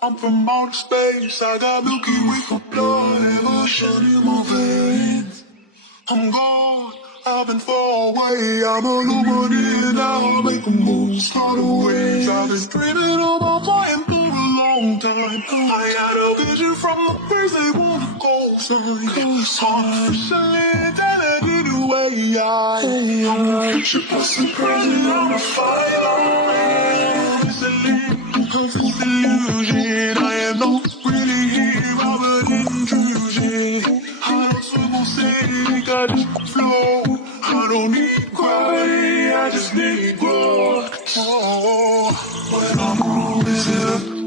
I'm from outer space, I got Milky Way for blood, evolution in my veins. I'm gone, I've been far away, I'm illuminated now, making moves, caught waves. I've been dreaming about flying for a long time. I had a vision from the birds, they wanna go sign. Officially identity the way I'm the future plus the present, I'm a fire. Of this illusion, I am not really here, I'm an intrusion. I don't circle sick, I just flow. I don't need gravity, I just need growth. Oh, when I'm wrong, is it up?